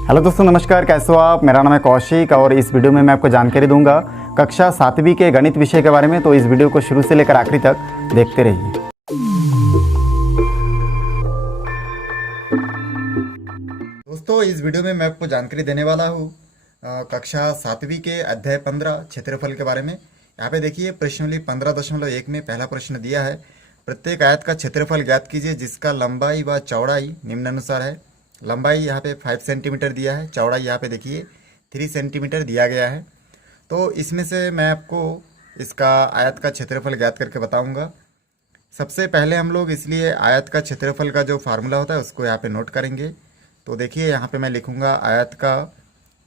Hello दोस्तों, नमस्कार। कैसे हो आप? मेरा नाम है कौशिक और इस वीडियो में मैं आपको जानकारी दूंगा कक्षा 7वीं के गणित विषय के बारे में। तो इस वीडियो को शुरू से लेकर आखिरी तक देखते रहिए। दोस्तों, इस वीडियो में मैं आपको जानकारी देने वाला हूँ कक्षा 7वीं के अध्याय 15 क्षेत्रफल के बारे में। यहाँ पे देखिए प्रश्नावली 15.1 में पहला प्रश्न दिया है, प्रत्येक आयत का क्षेत्रफल ज्ञात कीजिए जिसका लंबाई व चौड़ाई निम्नानुसार है। लंबाई यहाँ पे 5 सेंटीमीटर दिया है, चौड़ाई यहाँ पे देखिए 3 सेंटीमीटर दिया गया है। तो इसमें से मैं आपको इसका आयत का क्षेत्रफल ज्ञात करके बताऊंगा। सबसे पहले हम लोग इसलिए आयत का क्षेत्रफल का जो फार्मूला होता है उसको यहाँ पे नोट करेंगे। तो देखिए यहाँ पे मैं लिखूंगा आयत का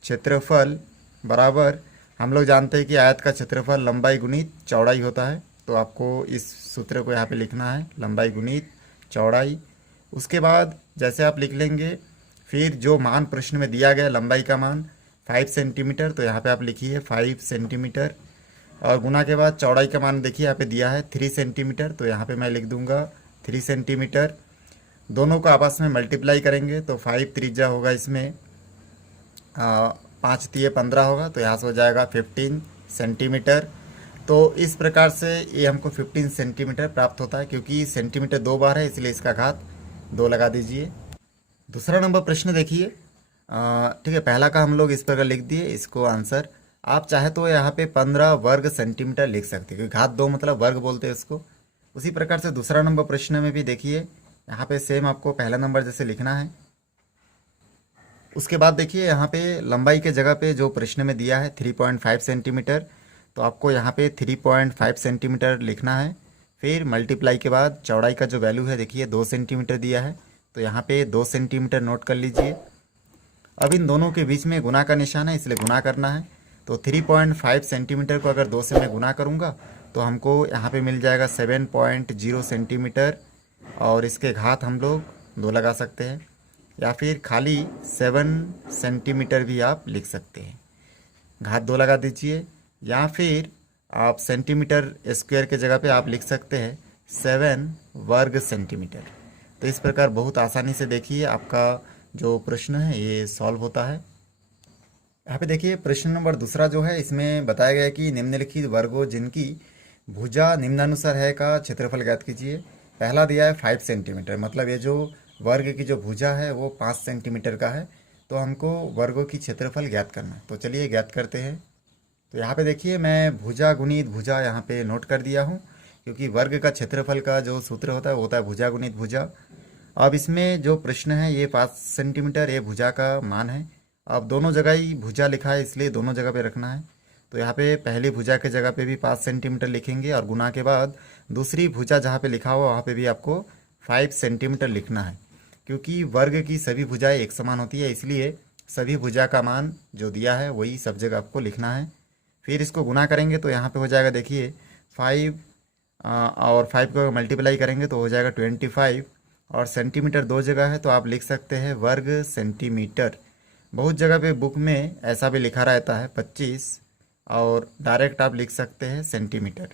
क्षेत्रफल बराबर, हम लोग जानते हैं कि आयत का क्षेत्रफल लंबाई गुणित चौड़ाई होता है। तो आपको इस सूत्र को यहाँ पे लिखना है, लंबाई गुणित चौड़ाई। उसके बाद जैसे आप लिख लेंगे, फिर जो मान प्रश्न में दिया गया लंबाई का मान 5 सेंटीमीटर, तो यहाँ पे आप लिखिए 5 सेंटीमीटर। और गुना के बाद चौड़ाई का मान देखिए यहाँ पे दिया है 3 सेंटीमीटर, तो यहाँ पे मैं लिख दूंगा 3 सेंटीमीटर। दोनों को आपस में मल्टीप्लाई करेंगे तो 5 त्रिज्या होगा इसमें, 5 तिये 15 होगा, तो यहाँ से हो जाएगा 15 सेंटीमीटर। तो इस प्रकार से ये हमको 15 सेंटीमीटर प्राप्त होता है। क्योंकि सेंटीमीटर 2 बार है इसलिए इसका घात 2 लगा दीजिए। दूसरा नंबर प्रश्न देखिए, ठीक है, पहला का हम लोग इस प्रकार लिख दिए इसको आंसर। आप चाहे तो यहाँ पे 15 वर्ग सेंटीमीटर लिख सकते हैं, क्योंकि घात 2 मतलब वर्ग बोलते हैं इसको। उसी प्रकार से दूसरा नंबर प्रश्न में भी देखिए, यहाँ पे सेम आपको पहला नंबर जैसे लिखना है। उसके बाद देखिए यहाँ पे लंबाई के जगह पे जो प्रश्न में दिया है 3.5 सेंटीमीटर, तो आपको यहाँ पे 3.5 सेंटीमीटर लिखना है। फिर मल्टीप्लाई के बाद चौड़ाई का जो वैल्यू है देखिए 2 सेंटीमीटर दिया है, तो यहाँ पे 2 सेंटीमीटर नोट कर लीजिए। अब इन दोनों के बीच में गुना का निशान है इसलिए गुना करना है। तो 3.5 सेंटीमीटर को अगर 2 से मैं गुना करूँगा तो हमको यहाँ पे मिल जाएगा 7.0 सेंटीमीटर, और इसके घात हम लोग 2 लगा सकते हैं, या फिर खाली 7 सेंटीमीटर भी आप लिख सकते हैं, घात 2 लगा दीजिए। या फिर आप सेंटीमीटर स्क्वायर के जगह पे आप लिख सकते हैं 7 वर्ग सेंटीमीटर। तो इस प्रकार बहुत आसानी से देखिए आपका जो प्रश्न है ये सॉल्व होता है। यहाँ पे देखिए प्रश्न नंबर दूसरा जो है, इसमें बताया गया है कि निम्नलिखित वर्गों जिनकी भुजा निम्नानुसार है का क्षेत्रफल ज्ञात कीजिए। पहला दिया है 5 सेंटीमीटर, मतलब ये जो वर्ग की जो भुजा है वो 5 सेंटीमीटर का है। तो हमको वर्गों की क्षेत्रफल ज्ञात करना है, तो चलिए ज्ञात करते हैं। तो यहाँ पे देखिए मैं भुजा गुणित भुजा यहाँ पे नोट कर दिया हूँ, क्योंकि वर्ग का क्षेत्रफल का जो सूत्र होता है वो होता है भुजा गुणित भुजा। अब इसमें जो प्रश्न है ये 5 सेंटीमीटर ये भुजा का मान है। अब दोनों जगह ही भुजा लिखा है इसलिए दोनों जगह पे रखना है। तो यहाँ पे पहली भुजा के जगह पे भी 5 सेंटीमीटर लिखेंगे, और गुना के बाद दूसरी भुजा जहाँ पे लिखा हुआ वहाँ पे भी आपको 5 सेंटीमीटर लिखना है। क्योंकि वर्ग की सभी भुजाएं एक समान होती है, इसलिए सभी भुजा का मान जो दिया है वही सब जगह आपको लिखना है। फिर इसको गुना करेंगे तो यहाँ पे हो जाएगा देखिए 5 और 5 को मल्टीप्लाई करेंगे तो हो जाएगा 25, और सेंटीमीटर 2 जगह है तो आप लिख सकते हैं वर्ग सेंटीमीटर। बहुत जगह पे बुक में ऐसा भी लिखा रहता है 25, और डायरेक्ट आप लिख सकते हैं सेंटीमीटर।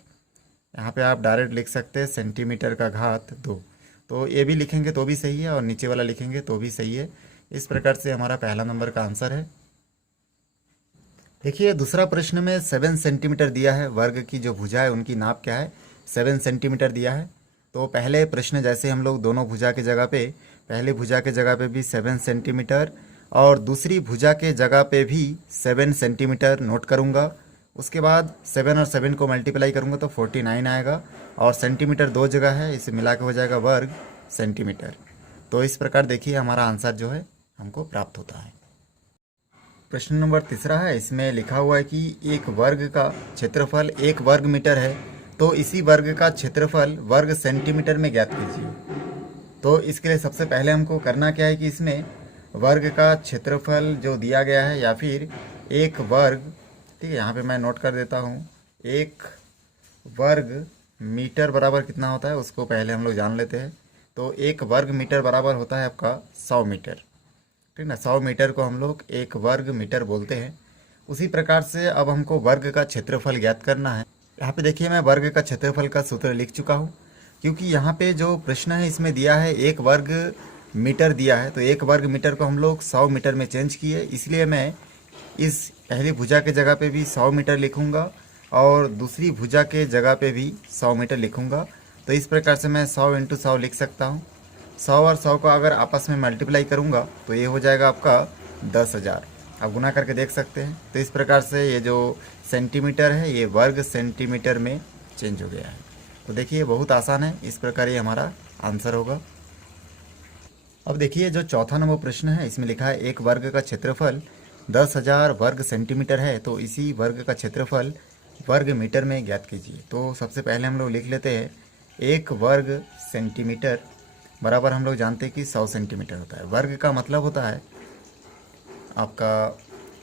यहाँ पे आप डायरेक्ट लिख सकते हैं सेंटीमीटर का घात 2। तो ये भी लिखेंगे तो भी सही है और नीचे वाला लिखेंगे तो भी सही है। इस प्रकार से हमारा पहला नंबर का आंसर है। देखिए दूसरा प्रश्न में 7 सेंटीमीटर दिया है, वर्ग की जो भुजा है उनकी नाप क्या है, 7 सेंटीमीटर दिया है। तो पहले प्रश्न जैसे हम लोग दोनों भुजा के जगह पे, पहली भुजा के जगह पे भी 7 सेंटीमीटर और दूसरी भुजा के जगह पे भी 7 सेंटीमीटर नोट करूँगा। उसके बाद 7 और 7 को मल्टीप्लाई करूँगा तो 49 आएगा, और सेंटीमीटर 2 जगह है इसे मिला के हो जाएगा वर्ग सेंटीमीटर। तो इस प्रकार देखिए हमारा आंसर जो है हमको प्राप्त होता है। प्रश्न नंबर तीसरा है, इसमें लिखा हुआ है कि एक वर्ग का क्षेत्रफल 1 वर्ग मीटर है, तो इसी वर्ग का क्षेत्रफल वर्ग सेंटीमीटर में ज्ञात कीजिए। तो इसके लिए सबसे पहले हमको करना क्या है कि इसमें वर्ग का क्षेत्रफल जो दिया गया है, या फिर एक वर्ग, ठीक है, यहाँ पे मैं नोट कर देता हूँ, 1 वर्ग मीटर बराबर कितना होता है उसको पहले हम लोग जान लेते हैं। तो 1 वर्ग मीटर बराबर होता है आपका 100 मीटर, ठीक ना। 100 मीटर को हम लोग 1 वर्ग मीटर बोलते हैं। उसी प्रकार से अब हमको वर्ग का क्षेत्रफल ज्ञात करना है। यहाँ पे देखिए मैं वर्ग का क्षेत्रफल का सूत्र लिख चुका हूँ, क्योंकि यहाँ पे जो प्रश्न है इसमें दिया है 1 वर्ग मीटर दिया है, तो 1 वर्ग मीटर को हम लोग 100 मीटर में चेंज किए, इसलिए मैं इस पहली भुजा के जगह पे भी 100 मीटर लिखूंगा और दूसरी भुजा के जगह पे भी 100 मीटर लिखूंगा। तो इस प्रकार से मैं 100 × 100 लिख सकता हूँ। 100 और 100 को अगर आपस में मल्टीप्लाई करूँगा तो ये हो जाएगा आपका 10,000। आप गुना करके देख सकते हैं। तो इस प्रकार से ये जो सेंटीमीटर है ये वर्ग सेंटीमीटर में चेंज हो गया है। तो देखिए बहुत आसान है, इस प्रकार ये हमारा आंसर होगा। अब देखिए जो चौथा नंबर प्रश्न है इसमें लिखा है एक वर्ग का क्षेत्रफल 10,000 वर्ग सेंटीमीटर है, तो इसी वर्ग का क्षेत्रफल वर्ग मीटर में ज्ञात कीजिए। तो सबसे पहले हम लोग लिख लेते हैं 1 वर्ग सेंटीमीटर बराबर हम लोग जानते हैं कि 100 सेंटीमीटर होता है। वर्ग का मतलब होता है आपका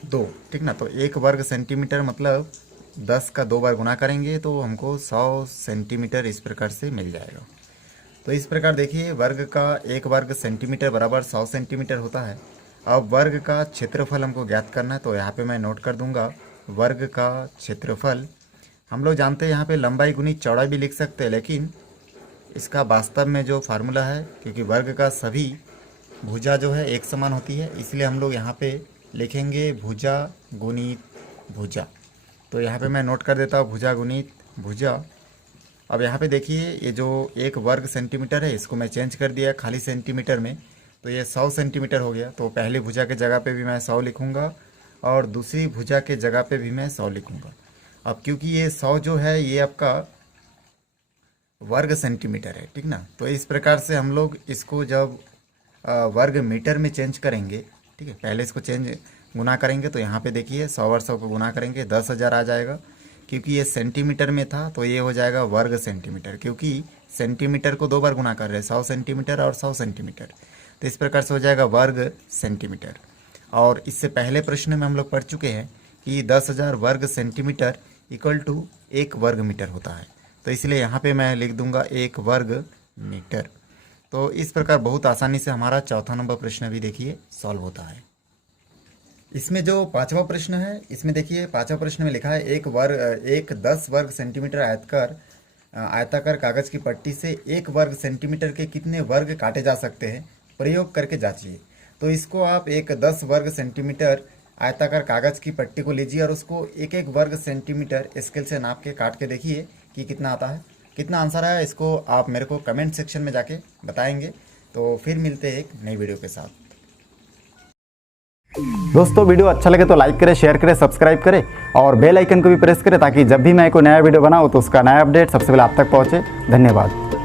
2, ठीक ना। तो 1 वर्ग सेंटीमीटर मतलब 10 का 2 बार गुना करेंगे तो हमको 100 सेंटीमीटर इस प्रकार से मिल जाएगा। तो इस प्रकार देखिए वर्ग का 1 वर्ग सेंटीमीटर बराबर 100 सेंटीमीटर होता है। अब वर्ग का क्षेत्रफल हमको ज्ञात करना है, तो यहाँ पे मैं नोट कर दूंगा वर्ग का क्षेत्रफल। हम लोग जानते हैं यहाँ पे लंबाई गुनी चौड़ाई भी लिख सकते हैं, लेकिन इसका वास्तव में जो फार्मूला है, क्योंकि वर्ग का सभी भुजा जो है एक समान होती है, इसलिए हम लोग यहाँ पे लिखेंगे भुजा गुणित भुजा। तो यहाँ पे मैं नोट कर देता हूँ भुजा गुणित भुजा। अब यहाँ पे देखिए ये जो 1 वर्ग सेंटीमीटर है इसको मैं चेंज कर दिया खाली सेंटीमीटर में, तो ये 100 सेंटीमीटर हो गया। तो पहली भुजा के जगह पे भी मैं 100 लिखूँगा और दूसरी भुजा के जगह पे भी मैं 100 लिखूँगा। अब क्योंकि ये 100 जो है ये आपका वर्ग सेंटीमीटर है, ठीक ना। तो इस प्रकार से हम लोग इसको जब वर्ग मीटर में चेंज करेंगे, ठीक है, पहले इसको गुना करेंगे तो यहाँ पे देखिए 100 और 100 को गुना करेंगे 10,000 आ जाएगा। क्योंकि ये सेंटीमीटर में था तो ये हो जाएगा वर्ग सेंटीमीटर, क्योंकि सेंटीमीटर को 2 बार गुना कर रहे हैं, 100 सेंटीमीटर और 100 सेंटीमीटर। तो इस प्रकार से हो जाएगा वर्ग सेंटीमीटर। और इससे पहले प्रश्न में हम लोग पढ़ चुके हैं कि 10,000 वर्ग सेंटीमीटर इक्वल टू 1 वर्ग मीटर होता है। तो इसलिए यहाँ पे मैं लिख दूंगा 1 वर्ग मीटर। तो इस प्रकार बहुत आसानी से हमारा चौथा नंबर प्रश्न भी देखिए सॉल्व होता है। इसमें जो 5वां प्रश्न है इसमें देखिए 5वां प्रश्न में लिखा है एक 10 वर्ग सेंटीमीटर आयताकार कागज की पट्टी से 1 वर्ग सेंटीमीटर के कितने वर्ग काटे जा सकते हैं, प्रयोग करके जांचिए। तो इसको आप एक 10 वर्ग सेंटीमीटर आयताकार कागज की पट्टी को लीजिए और उसको 1-1 वर्ग सेंटीमीटर स्केल से नाप के काट के देखिए कि कितना आता है, कितना आंसर है। इसको आप मेरे को कमेंट सेक्शन में जाके बताएंगे। तो फिर मिलते हैं एक नई वीडियो के साथ। दोस्तों वीडियो अच्छा लगे तो लाइक करें, शेयर करें, सब्सक्राइब करें और बेल आइकन को भी प्रेस करें ताकि जब भी मैं कोई नया वीडियो बनाऊं तो उसका नया अपडेट सबसे पहले आप तक पहुंचे। धन्यवाद।